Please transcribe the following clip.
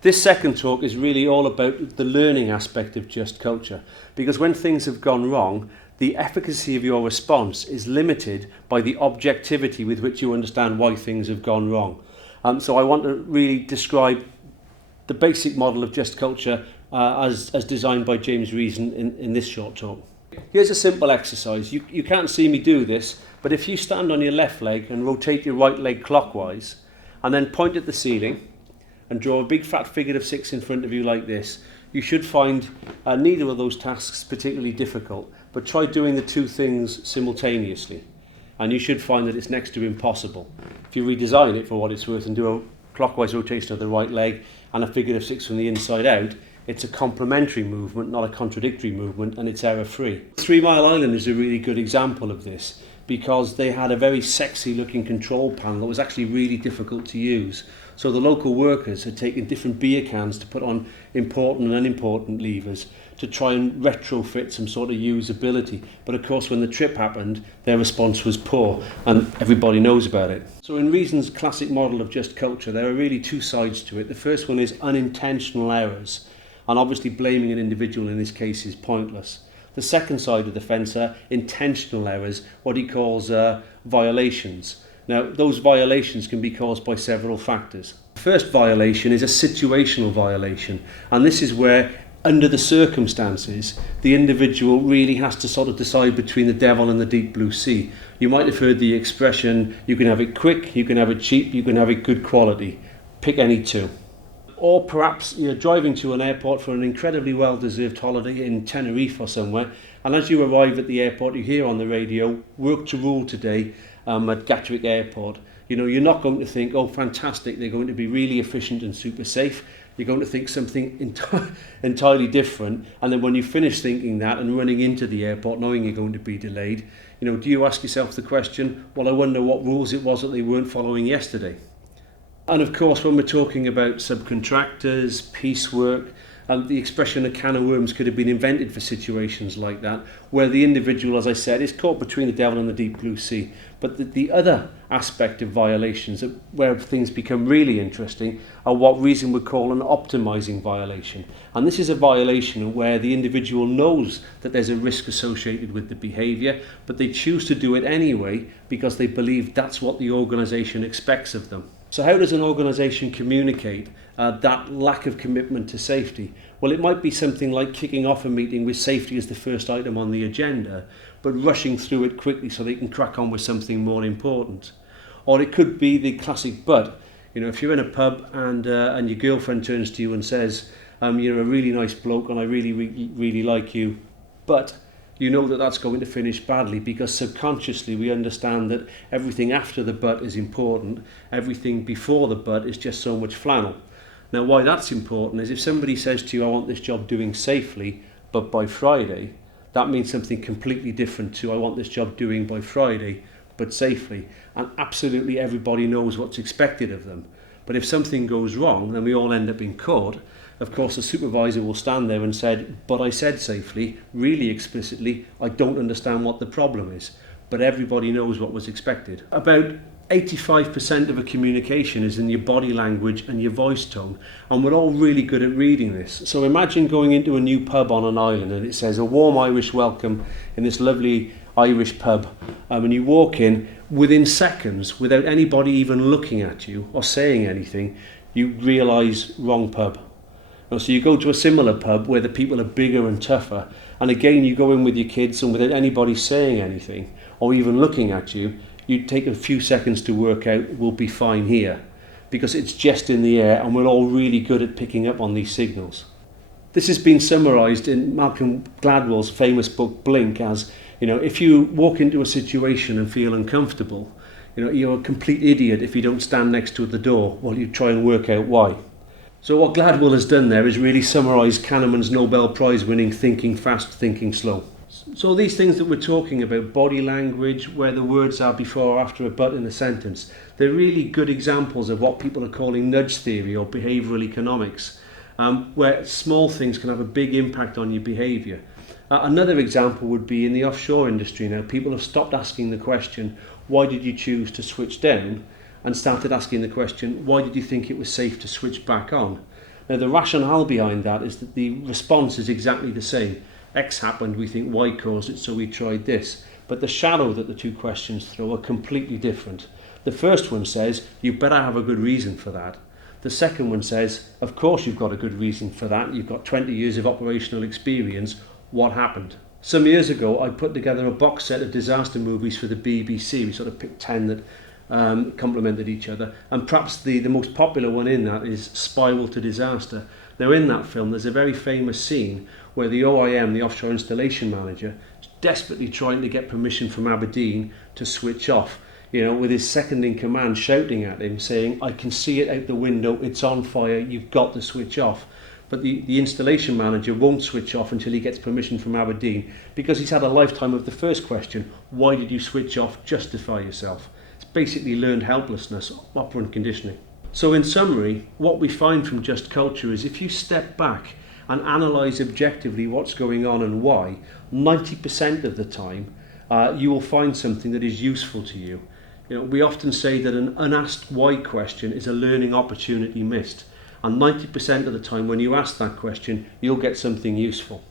This second talk is really all about the learning aspect of just culture, because when things have gone wrong, the efficacy of your response is limited by the objectivity with which you understand why things have gone wrong. So I want to really describe the basic model of just culture as designed by James Reason in this short talk. Here's a simple exercise. You can't see me do this, but if you stand on your left leg and rotate your right leg clockwise, and then point at the ceiling, and draw a big fat figure of 6 in front of you like this, you should find neither of those tasks particularly difficult, but try doing the two things simultaneously and you should find that it's next to impossible. If you redesign it for what it's worth and do a clockwise rotation of the right leg and a figure of 6 from the inside out, it's a complementary movement, not a contradictory movement, and it's error-free. 3 Mile Island is a really good example of this because they had a very sexy looking control panel that was actually really difficult to use. So the local workers had taken different beer cans to put on important and unimportant levers to try and retrofit some sort of usability. But of course, when the trip happened, their response was poor, and everybody knows about it. So in Reason's classic model of just culture, there are really 2 sides to it. The first one is unintentional errors, and obviously blaming an individual in this case is pointless. The second side of the fence are intentional errors, what he calls violations. Now, those violations can be caused by several factors. The first violation is a situational violation, and this is where, under the circumstances, the individual really has to sort of decide between the devil and the deep blue sea. You might have heard the expression, you can have it quick, you can have it cheap, you can have it good quality. Pick any 2. Or perhaps you're driving to an airport for an incredibly well-deserved holiday in Tenerife or somewhere, and as you arrive at the airport, you hear on the radio, work to rule today at Gatwick Airport. You know, you're not going to think, oh, fantastic, they're going to be really efficient and super safe. You're going to think something entirely different, and then when you finish thinking that and running into the airport knowing you're going to be delayed, you know, do you ask yourself the question, well, I wonder what rules it was that they weren't following yesterday? And of course, when we're talking about subcontractors, piecework, the expression a can of worms could have been invented for situations like that, where the individual, as I said, is caught between the devil and the deep blue sea. But the other aspect of violations, where things become really interesting, are what Reason would call an optimizing violation. And this is a violation where the individual knows that there's a risk associated with the behaviour, but they choose to do it anyway because they believe that's what the organisation expects of them. So how does an organisation communicate that lack of commitment to safety? Well, it might be something like kicking off a meeting with safety as the first item on the agenda, but rushing through it quickly so they can crack on with something more important. Or it could be the classic but. You know, if you're in a pub and your girlfriend turns to you and says, you're a really nice bloke and I really like you, but you know that that's going to finish badly because subconsciously we understand that everything after the but is important, everything before the but is just so much flannel. Now, why that's important is if somebody says to you, I want this job doing safely, but by Friday, that means something completely different to I want this job doing by Friday, but safely. And absolutely everybody knows what's expected of them. But if something goes wrong and we all end up in court, of course the supervisor will stand there and say, but I said safely, really explicitly, I don't understand what the problem is. But everybody knows what was expected. About 85% of a communication is in your body language and your voice tone, and we're all really good at reading this. So imagine going into a new pub on an island and it says a warm Irish welcome in this lovely Irish pub, and you walk in, within seconds, without anybody even looking at you or saying anything, you realise wrong pub. And so you go to a similar pub where the people are bigger and tougher, and again you go in with your kids and without anybody saying anything or even looking at you, you take a few seconds to work out we'll be fine here because it's just in the air and we're all really good at picking up on these signals. This has been summarised in Malcolm Gladwell's famous book Blink as, you know, if you walk into a situation and feel uncomfortable, you know, you're a complete idiot if you don't stand next to the door while you try and work out why. So what Gladwell has done there is really summarise Kahneman's Nobel Prize winning thinking fast, thinking slow. So these things that we're talking about, body language, where the words are before or after a but in a sentence, they're really good examples of what people are calling nudge theory or behavioural economics, where small things can have a big impact on your behaviour. Another example would be in the offshore industry now. People have stopped asking the question, why did you choose to switch down? And started asking the question, why did you think it was safe to switch back on? Now the rationale behind that is that the response is exactly the same. X happened, we think Y caused it, so we tried this. But the shadow that the two questions throw are completely different. The first one says, you better have a good reason for that. The second one says, of course you've got a good reason for that. You've got 20 years of operational experience. What happened? Some years ago, I put together a box set of disaster movies for the BBC. We sort of picked 10 that complemented each other. And perhaps the most popular one in that is Spiral to Disaster. Now in that film, there's a very famous scene where the OIM, the Offshore Installation Manager, is desperately trying to get permission from Aberdeen to switch off. You know, with his second in command shouting at him, saying, I can see it out the window, it's on fire, you've got to switch off. But the installation manager won't switch off until he gets permission from Aberdeen, because he's had a lifetime of the first question, why did you switch off? Justify yourself. It's basically learned helplessness, operant conditioning. So in summary, what we find from Just Culture is if you step back and analyse objectively what's going on and why, 90% of the time you will find something that is useful to you. You know, we often say that an unasked why question is a learning opportunity missed. And 90% of the time when you ask that question, you'll get something useful.